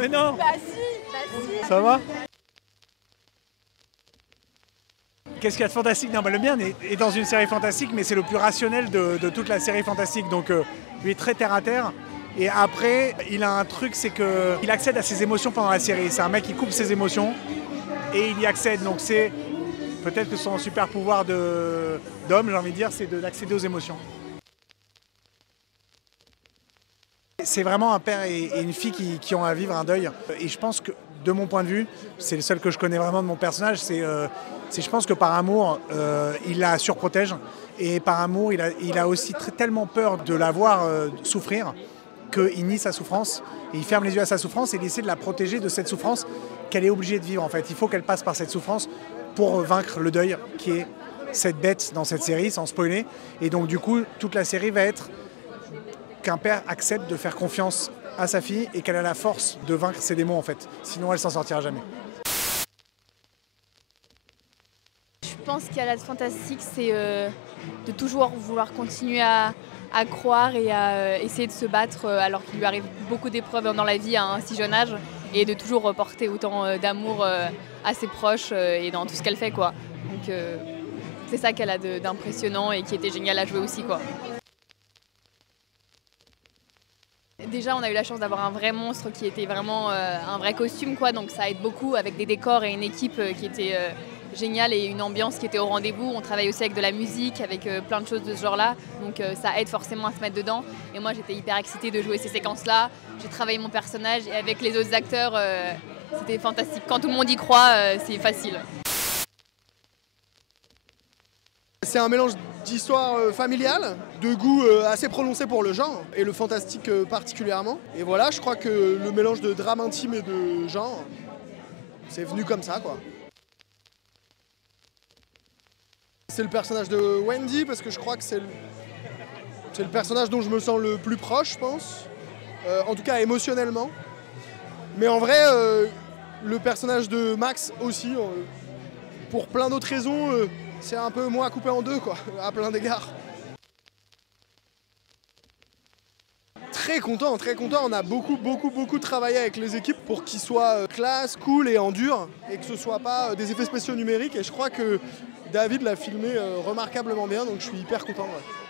Mais non. Bah si. Ça va? Qu'est-ce qu'il y a de fantastique? Non, bah, le mien est dans une série fantastique, mais c'est le plus rationnel de toute la série fantastique. Donc lui est très terre à terre. Et après, il a un truc, c'est qu'il accède à ses émotions pendant la série. C'est un mec qui coupe ses émotions et il y accède. Donc c'est peut-être que son super pouvoir d'homme, j'ai envie de dire, c'est d'accéder aux émotions. C'est vraiment un père et une fille qui ont à vivre un deuil. Et je pense que, de mon point de vue, c'est le seul que je connais vraiment de mon personnage, c'est je pense que par amour, il la surprotège. Et par amour, il a aussi tellement peur de la voir souffrir qu'il nie sa souffrance. Et il ferme les yeux à sa souffrance et il essaie de la protéger de cette souffrance qu'elle est obligée de vivre. En fait, il faut qu'elle passe par cette souffrance pour vaincre le deuil qui est cette bête dans cette série, sans spoiler. Et donc du coup, toute la série va être qu'un père accepte de faire confiance à sa fille et qu'elle a la force de vaincre ses démons en fait. Sinon elle s'en sortira jamais. Je pense qu'il y a de fantastique, c'est de toujours vouloir continuer à croire et à essayer de se battre alors qu'il lui arrive beaucoup d'épreuves dans la vie à un si jeune âge et de toujours porter autant d'amour à ses proches et dans tout ce qu'elle fait quoi. Donc c'est ça qu'elle a d'impressionnant et qui était génial à jouer aussi quoi. Déjà, on a eu la chance d'avoir un vrai monstre qui était vraiment un vrai costume, quoi. Donc ça aide beaucoup avec des décors et une équipe qui était géniale et une ambiance qui était au rendez-vous. On travaille aussi avec de la musique, avec plein de choses de ce genre-là. Donc ça aide forcément à se mettre dedans. Et moi, j'étais hyper excitée de jouer ces séquences-là. J'ai travaillé mon personnage et avec les autres acteurs, c'était fantastique. Quand tout le monde y croit, c'est facile. C'est un mélange d'histoire familiale, de goût assez prononcé pour le genre, et le fantastique particulièrement. Et voilà, je crois que le mélange de drame intime et de genre, c'est venu comme ça, quoi. C'est le personnage de Wendy, parce que je crois que c'est le personnage dont je me sens le plus proche, je pense. En tout cas, émotionnellement. Mais en vrai, le personnage de Max aussi, pour plein d'autres raisons, c'est un peu moi coupé en deux, quoi, à plein d'égards. Très content, très content. On a beaucoup travaillé avec les équipes pour qu'ils soient classe, cool et en dur, et que ce soit pas des effets spéciaux numériques. Et je crois que David l'a filmé remarquablement bien, donc je suis hyper content. Ouais.